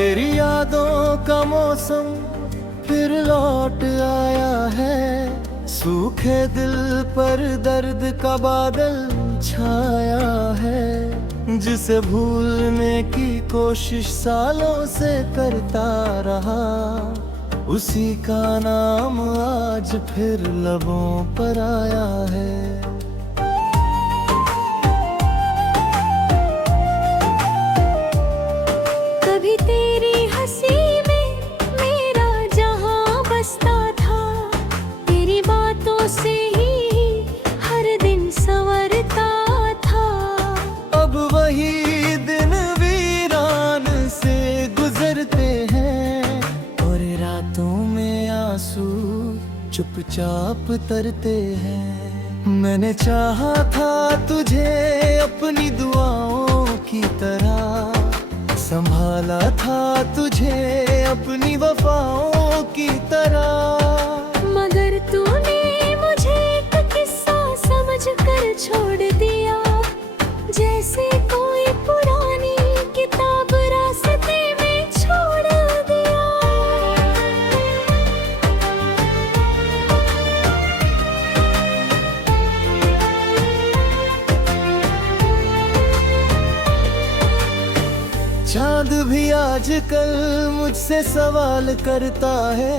तेरी यादों का मौसम फिर लौट आया है, सूखे दिल पर दर्द का बादल छाया है। जिसे भूलने की कोशिश सालों से करता रहा, उसी का नाम आज फिर लबों पर आया है। कभी तेरी हंसी में मेरा जहां बसता था, तेरी बातों से ही हर दिन संवरता था। अब वही दिन वीरान से गुजरते हैं, और रातों में आंसू चुपचाप तरते हैं। मैंने चाहा था तुझे अपनी दुआओं की तरह, संभाला था तुझे अपनी वफाओं की तरह। मगर तूने मुझे एक किस्सा समझ कर छोड़ दिया, जैसे कोई पुरानी किताब रास्ते में छोड़ दिया। चांद भी आजकल मुझसे सवाल करता है,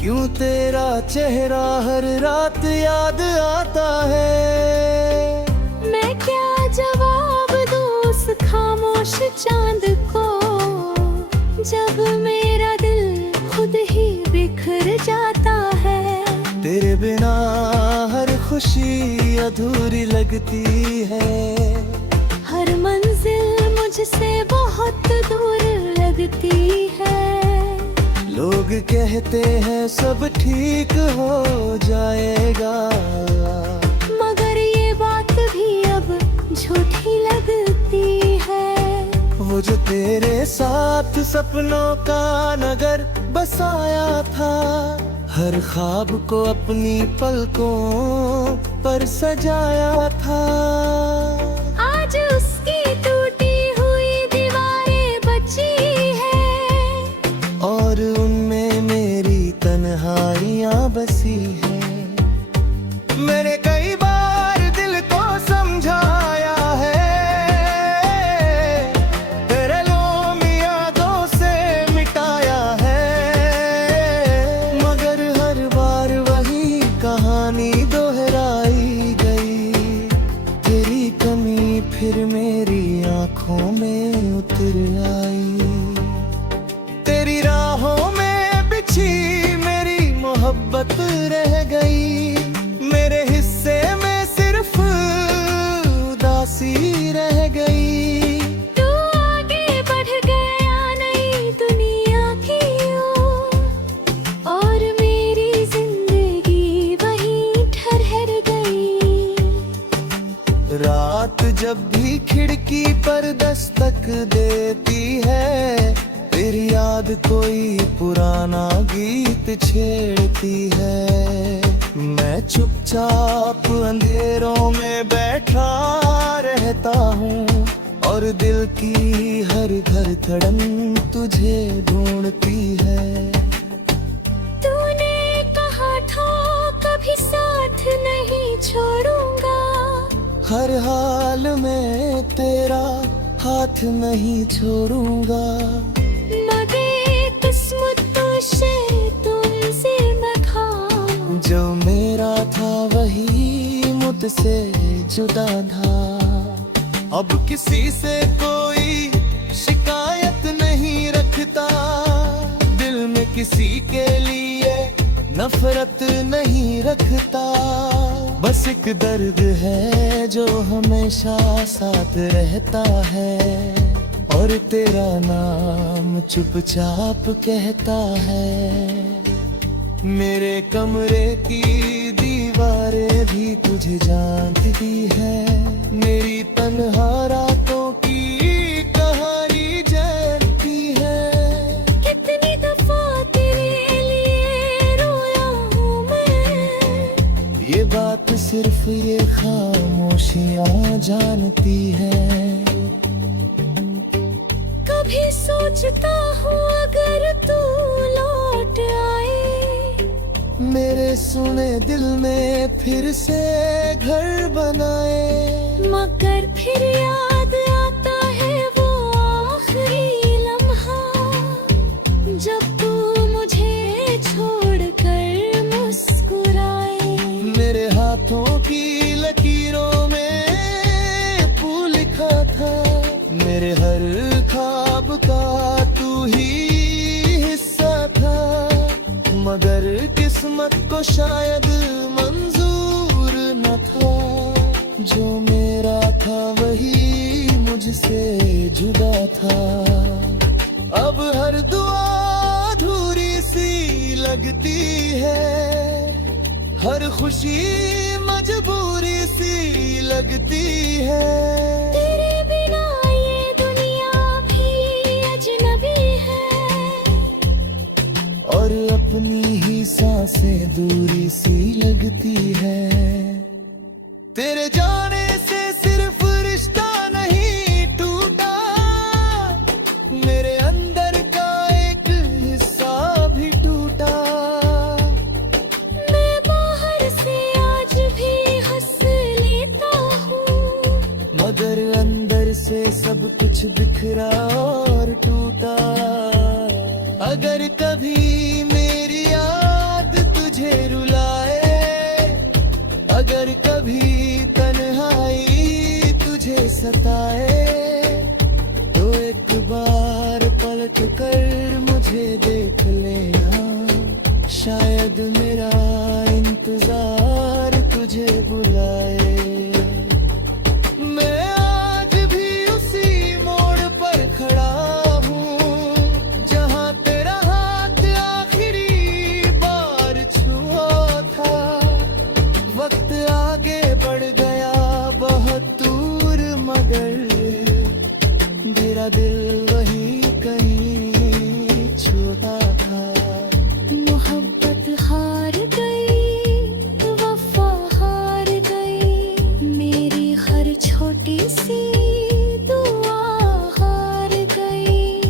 क्यों तेरा चेहरा हर रात याद आता है। मैं क्या जवाब दूं उस खामोश चांद को, जब मेरा दिल खुद ही बिखर जाता है। तेरे बिना हर खुशी अधूरी लगती है, हर मंजिल मुझसे बहुत दूर लगती है। लोग कहते हैं सब ठीक हो जाएगा, मगर ये बात भी अब झूठी लगती है। वो जो तेरे साथ सपनों का नगर बसाया था, हर ख्वाब को अपनी पलकों पर सजाया था। आज उसकी टूटी हुई दीवारें बची है, और उनमें मेरी तन्हाइयां बसी हैं। मैंने कई बार दिल को समझाया है, तेरे लोम यादों से मिटाया है, मगर हर बार वही कहानी दोहराई गई। तेरी कमी फिर मेरी आंखों में उतर आई, तेरी राहों में बिछी मेरी मोहब्बत रह गई। मेरे हिस्से में सिर्फ उदासी रह गई। तू आगे बढ़ गया नई दुनिया की ओर, और मेरी जिंदगी वहीं ठहर गई। रात जब भी खिड़की पर दस्तक देती है, तेरी याद कोई पुराना गीत छेड़ती है। मैं चुपचाप अंधेरों में बैठा रहता हूँ, और दिल की हर धड़कन तुझे ढूंढती है। तूने कहा था कभी साथ नहीं छोड़ूंगा, हर हाल में तेरा हाथ नहीं छोड़ूंगा। मगर किस्मत तो तुमसे न था, जो मेरा था वही मुझसे जुदा था। अब किसी से कोई शिकायत नहीं रखता, दिल में किसी के लिए नफरत नहीं रखता। बस एक दर्द है जो हमेशा साथ रहता है, और तेरा नाम चुपचाप कहता है। मेरे कमरे की दीवारें भी तुझे जानती है, मेरी तन्हा रातों की कहानी जानती है। कितनी दफा तेरे लिए रोया हूँ मैं, ये बात सिर्फ ये खामोशियाँ जानती है। कभी सो दिल में फिर से घर बनाए। मगर फिर याद आता है वो आखिरी लम्हा, जब तू मुझे छोड़कर मुस्कुराए। मेरे हाथों की लकीरों में तू लिखा था, मेरे हर ख्वाब का तू ही हिस्सा था। मगर किस्मत को शायद मंजूर न था, जो मेरा था वही मुझसे जुदा था। अब हर दुआ अधूरी सी लगती है, हर खुशी मजबूरी सी लगती है। तेरे बिना ये दुनिया भी अजनबी है, और अपनी ही सांसें दूरी सी लगती है। तेरे जाने से सिर्फ रिश्ता नहीं टूटा, मेरे अंदर का एक हिस्सा भी टूटा। मैं बाहर से आज भी हंस लेता हूँ, मगर अंदर से सब कुछ बिखरा और टूटा। अगर कभी मेरी याद तुझे रुलाए, अगर कभी तन्हाई तुझे सताए, तो एक बार पलट कर मुझे देख लेना। शायद मेरा इंतजार तुझे बुलाए। मैं आज भी उसी मोड़ पर खड़ा हूँ, जहाँ तेरा हाथ आखिरी बार छुआ था। वक्त आगे बढ़ गया बहुत दूर, मगर मेरा दिल वही कहीं छुआ था। मोहब्बत हार गई, वफा हार गई, मेरी हर छोटी सी दुआ हार गई।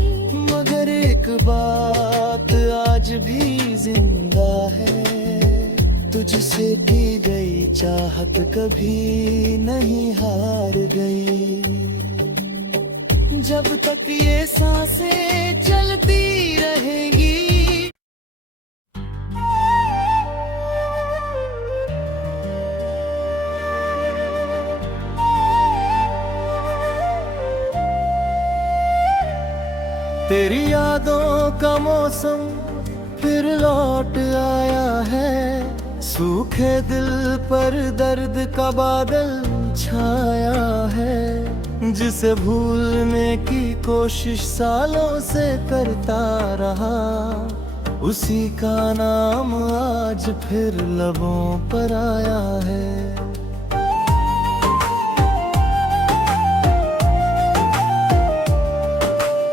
मगर एक बात आज भी जिंदा है, तुझसे की गई चाहत कभी नहीं हार गई। जब तक ये सांसें चलती रहेंगी, तेरी यादों का मौसम फिर लौट आया है। सूखे दिल पर दर्द का बादल छाया है, जिसे भूलने की कोशिश सालों से करता रहा, उसी का नाम आज फिर लबों पर आया है।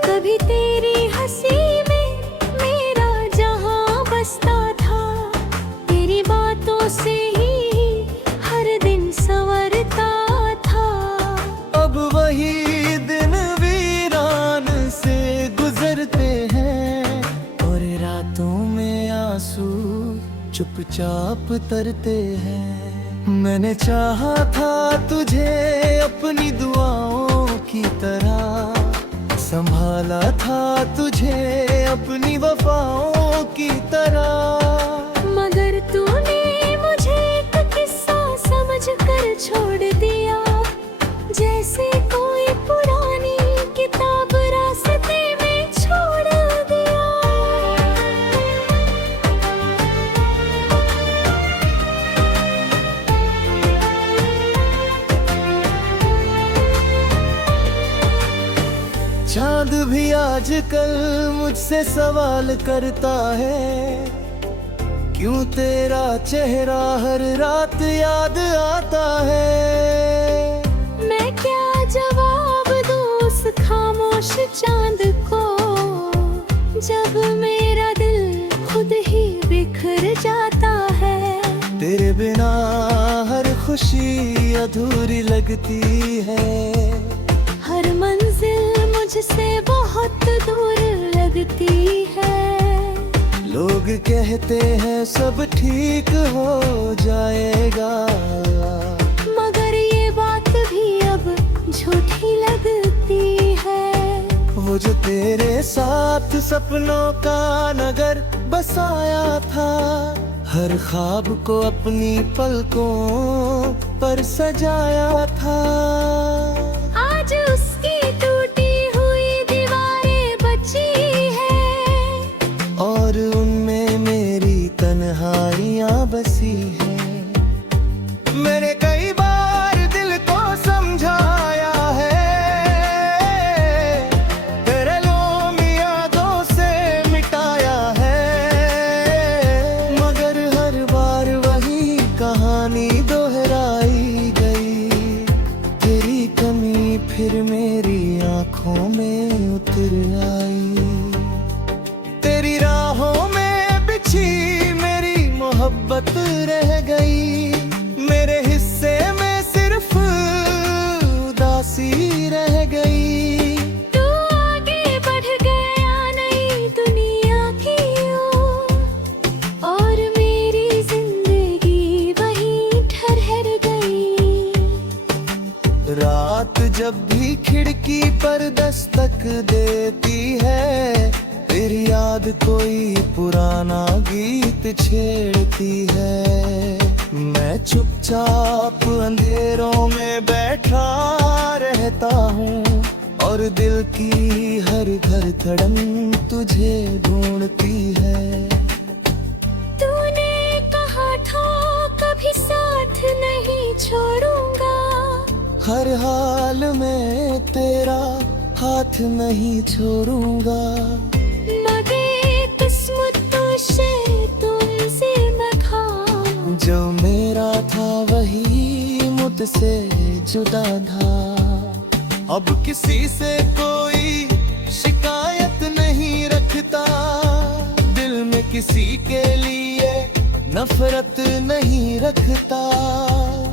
कभी तेरी हंसी में मेरा जहां बसता था, तेरी बातों से ही हर दिन संवरता था। अब वही दिन वीरान से गुजरते हैं, और रातों में आंसू चुपचाप तरते हैं। मैंने चाहा था तुझे अपनी दुआओं की तरह, संभाला था तुझे अपनी वफाओं की तरह। मगर तूने मुझे एक किस्सा समझ कर छोड़ दिया, जैसे कोई पुरानी किताब रास्ते में छोड़ दिया। चांद भी आजकल मुझसे सवाल करता है, क्यों तेरा चेहरा हर रात याद आता है। मैं क्या जवाब दूं उस खामोश चांद को, जब मेरा दिल खुद ही बिखर जाता है। तेरे बिना हर खुशी अधूरी लगती है, हर मंजिल मुझसे बहुत दूर लगती है। लोग कहते हैं सब ठीक हो जाएगा, मगर ये बात भी अब झूठी लगती है। वो जो तेरे साथ सपनों का नगर बसाया था, हर ख्वाब को अपनी पलकों पर सजाया था। आज उसकी टूटी हुई दीवारें बची है, और उनमें मेरी तन्हाइयाँ बसी हैं। मैंने कई बार दिल को समझाया है, तेरे लोम यादों से मिटाया है, मगर हर बार वही कहानी दोहराई गई। तेरी कमी फिर मेरी आंखों में उतर आई, तेरी राहों में बिछी मेरी मोहब्बत रह गई। मेरे हिस्से में सिर्फ उदासी रह गई। तू आगे बढ़ गया नई दुनिया की ओर, और मेरी जिंदगी वहीं ठहर गई। रात जब भी खिड़की पर दस्तक देती है, तेरी याद कोई पुराना गीत छेड़ती है। मैं चुपचाप अंधेरों में बैठा रहता हूँ, और दिल की हर धड़कन तुझे ढूंढती है। तूने कहा था कभी साथ नहीं छोड़ूंगा, हर हाल में तेरा हाथ नहीं छोड़ूंगा। मगर किस्मत तो तुमसे न था, जो मेरा था वही मुझसे जुदा था। अब किसी से कोई शिकायत नहीं रखता, दिल में किसी के लिए नफरत नहीं रखता।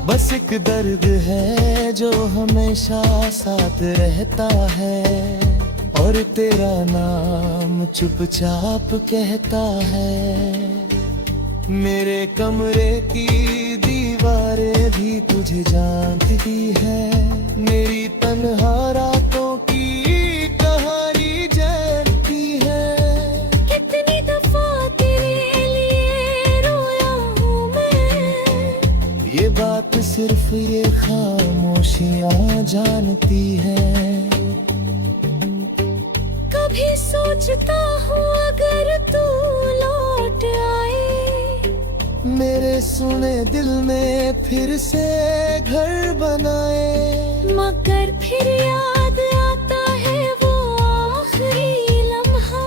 बस एक दर्द है जो हमेशा साथ रहता है, और तेरा नाम चुपचाप कहता है। मेरे कमरे की दीवारें भी तुझे जानती है, मेरी तन्हा रातों की कहानी जानती है। कितनी दफा तेरे लिए रोया हूँ मैं, ये बात सिर्फ ये खामोशियाँ जानती है। कभी सोचता हूँ अगर तू लौट आए, मेरे सुने दिल में फिर से घर बनाए। मगर फिर याद आता है वो आखिरी लम्हा,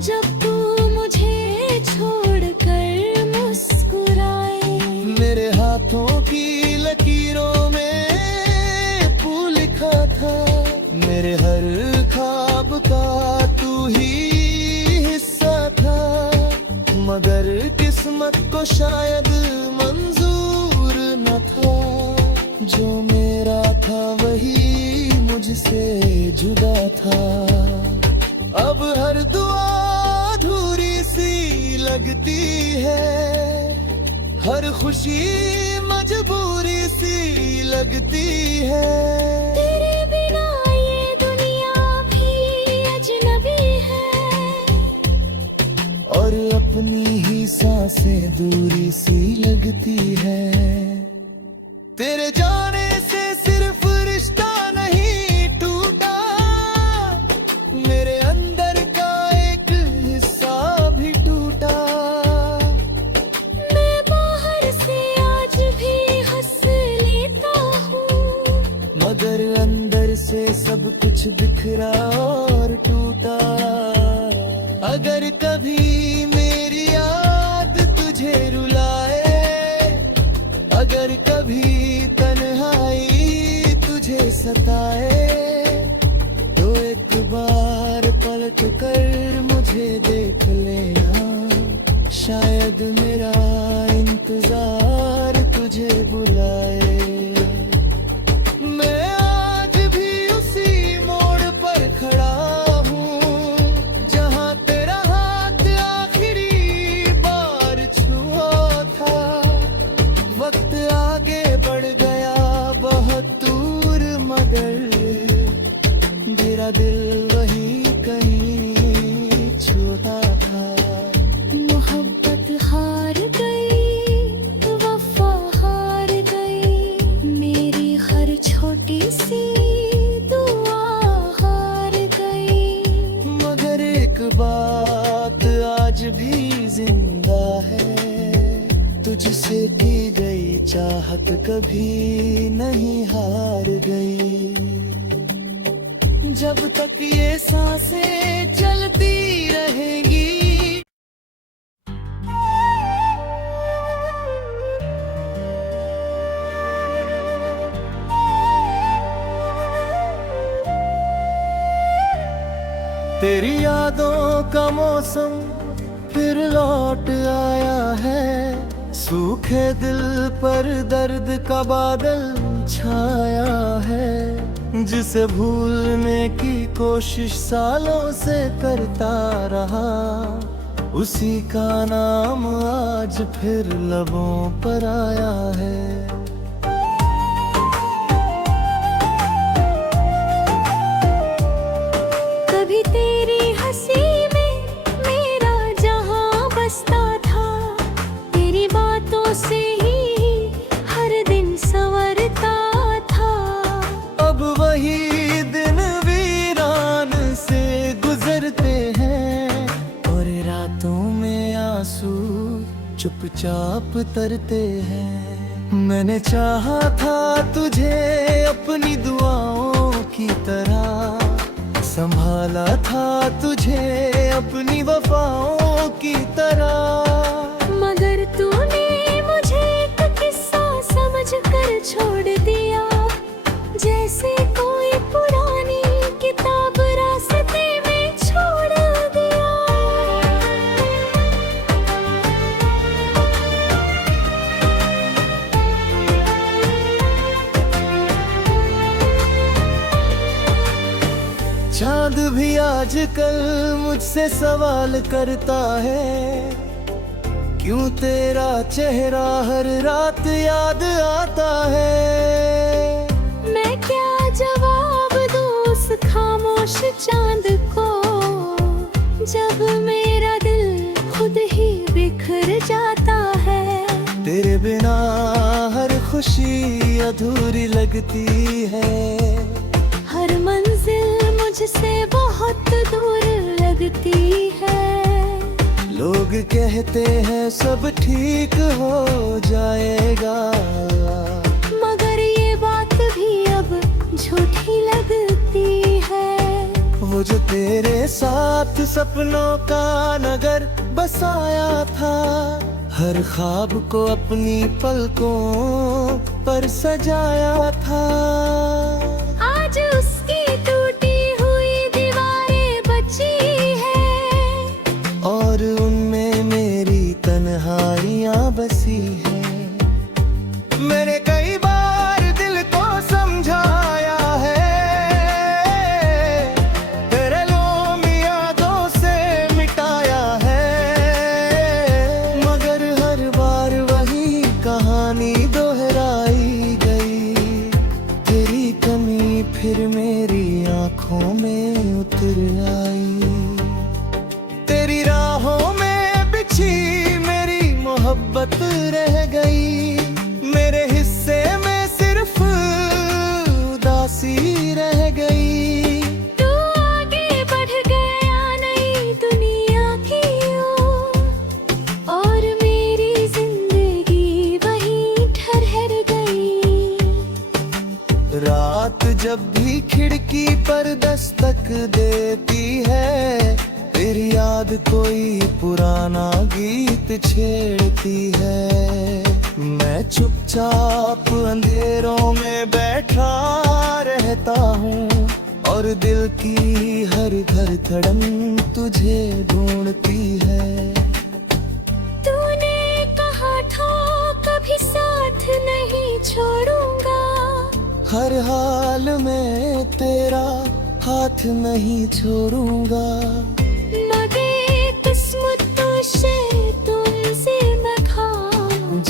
जब तू मुझे छोड़कर मुस्कुराए। मेरे हाथों की लकीरों में तू लिखा था, मेरे हर ख्वाब का तू ही हिस्सा था। मगर किस्मत को शायद मंजूर न था, जो मेरा था वही मुझसे जुदा था। अब हर दुआ अधूरी सी लगती है, हर खुशी मजबूरी सी लगती है। तेरे बिना ये दुनिया भी अजनबी है, और अपनी ही सांसें दूरी सी लगती है। तेरे जाने से सिर्फ रिश्ता नहीं टूटा, मेरे अंदर का एक हिस्सा भी टूटा। मैं बाहर से आज भी हंस लेता हूँ, मगर अंदर से सब कुछ बिखरा और टूटा। अगर कभी मेरी याद तुझे रुलाए, अगर कभी तन्हाई तुझे सताए, तो एक बार पलट कर मुझे देख लेना। शायद मेरा इंतजार तुझे बुलाए। मैं आज भी उसी मोड़ पर खड़ा हूँ, जहाँ तेरा हाथ आखिरी भी जिंदा है। तुझसे की गई चाहत कभी नहीं हार गई। जब तक ये सांसें चलती रहेंगी। तेरी यादों का मौसम फिर लौट आया है। सूखे दिल पर दर्द का बादल छाया है। जिसे भूलने की कोशिश सालों से करता रहा, उसी का नाम आज फिर लबों पर आया है। कभी तेरी हंसी में मेरा जहां बसता था। तेरी बातों से ही हर दिन संवरता था। अब वही दिन वीरान से गुजरते हैं, और रातों में आंसू चुपचाप तरते हैं। मैंने चाहा था तुझे अपनी दुआओं की तरह, संभाला था तुझे अपनी वफाओं की तरह। मगर तूने मुझे एक किस्सा समझ कर छोड़ दिया। जैसे कोई पुरानी किताब रास्ते में छोड़ दिया। चांद भी आजकल मुझसे सवाल करता है, क्यों तेरा चेहरा हर रात याद आता है। मैं क्या जवाब दूं उस खामोश चांद को, जब मेरा दिल खुद ही बिखर जाता है। तेरे बिना हर खुशी अधूरी लगती है। हर मंजिल मुझसे बहुत दूर लगती है। लोग कहते हैं सब ठीक हो जाएगा, मगर ये बात भी अब झूठी लगती है। वो जो तेरे साथ सपनों का नगर बसाया था, हर ख्वाब को अपनी पलकों पर सजाया था। आज उसकी टूटी हुई दीवारें बची है, और उनमें मेरी तन्हाइयाँ बसी हैं। मैंने कई बार दिल को समझाया है, तेरे लोम यादों से मिटाया है। मगर हर बार वही कहानी दोहराई गई। तेरी कमी फिर मेरी आंखों में उतर आई। तेरी राहों में बिछी मेरी मोहब्बत रह गई। मेरे हिस्से में सिर्फ उदासी रह गई। तू आगे बढ़ गया नई दुनिया की ओर, और मेरी जिंदगी वहीं ठहर गई। रात जब भी खिड़की पर दस्तक देती है, तेरी याद कोई पुराना गीत छेड़ती है। मैं चुपचाप अंधेरों में बैठा रहता हूँ, और दिल की हर धड़कन तुझे ढूंढती है। तूने कहा था कभी साथ नहीं छोड़ूंगा, हर हाल में तेरा हाथ नहीं छोड़ूंगा। मगर किस्मत तो तुमसे न था।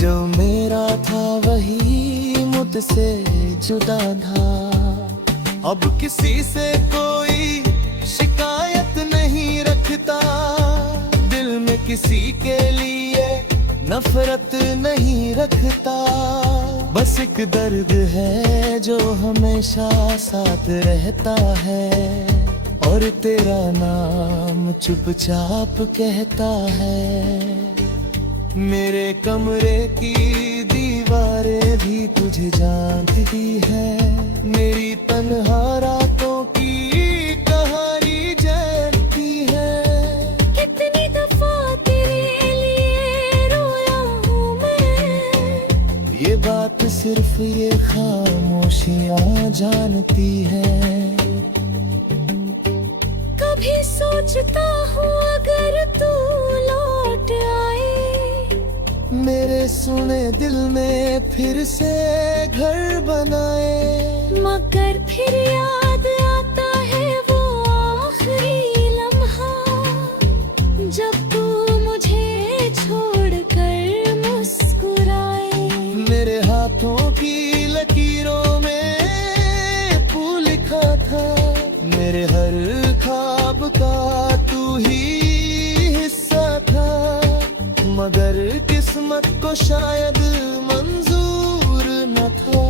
जो मेरा था वही मुझसे जुदा था। अब किसी से कोई शिकायत नहीं रखता, दिल में किसी के लिए नफरत नहीं रखता। बस एक दर्द है जो हमेशा साथ रहता है, और तेरा नाम चुपचाप कहता है। मेरे कमरे की दीवारें भी तुझे जानती है। मेरी तन्हा रातों की कहानी जानती है। कितनी दफा तेरे लिए रोया हूँ मैं, ये बात सिर्फ ये खामोशियाँ जानती है। कभी सोचता हूँ अगर तू लौट आए, मेरे सुने दिल में फिर से घर बनाए। मगर फिर याद आता है वो आखिरी लम्हा, जब तू मुझे छोड़कर मुस्कुराए। मेरे हाथों की लकीरों में तू लिखा था। मेरे हर ख्वाब का तू ही हिस्सा था। मगर किस्मत को शायद मंजूर न था।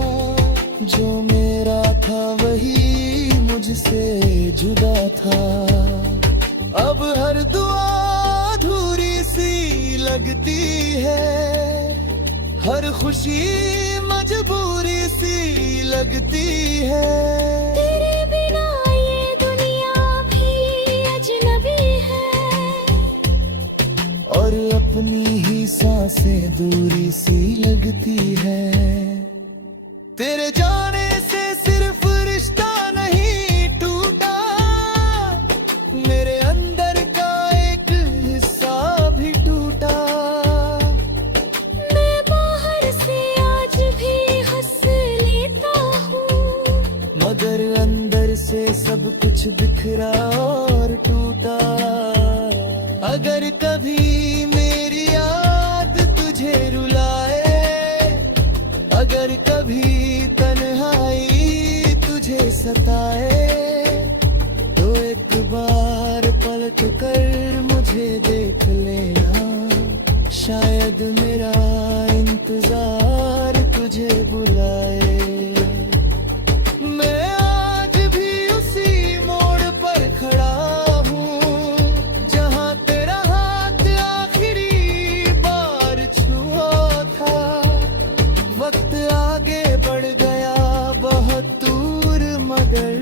जो मेरा था वही मुझसे जुदा था। अब हर दुआ अधूरी सी लगती है। हर खुशी मजबूरी सी लगती है। तेरे बिना ये दुनिया भी अजनबी है, और अपनी ही सांसें दूरी सी लगती है। तेरे जाने से सिर्फ रिश्ता नहीं टूटा, मेरे अंदर का एक हिस्सा भी टूटा। मैं बाहर से आज भी हंस लेता हूँ, मगर अंदर से सब कुछ बिखरा और टूटा। अगर कभी मेरी याद तुझे रुलाए, अगर कभी तन्हाई तुझे सताए, तो एक बार पलट कर मुझे देख लेना। शायद मेरा इंतजार तुझे बुलाए। मैं आज भी उसी मोड़ पर खड़ा हूँ, जहाँ तेरा हाथ आखिरी बार छुआ था। वक्त आगे बढ़ गया बहुत दूर, मगर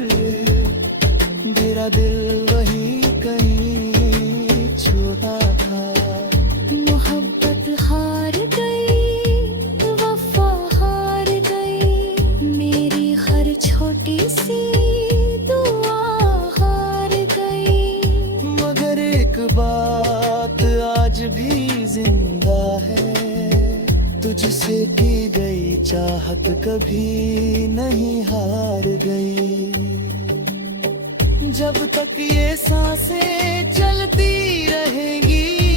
मेरा दिल वही कहीं छुआ था। मोहब्बत हार गई, वफा हार गई, मेरी हर छोटी सी दुआ हार गई। मगर एक बात आज भी जिंदा है, तुझसे की गई चाहत कभी नहीं हार गई। जब तक ये सांसें चलती रहेंगी,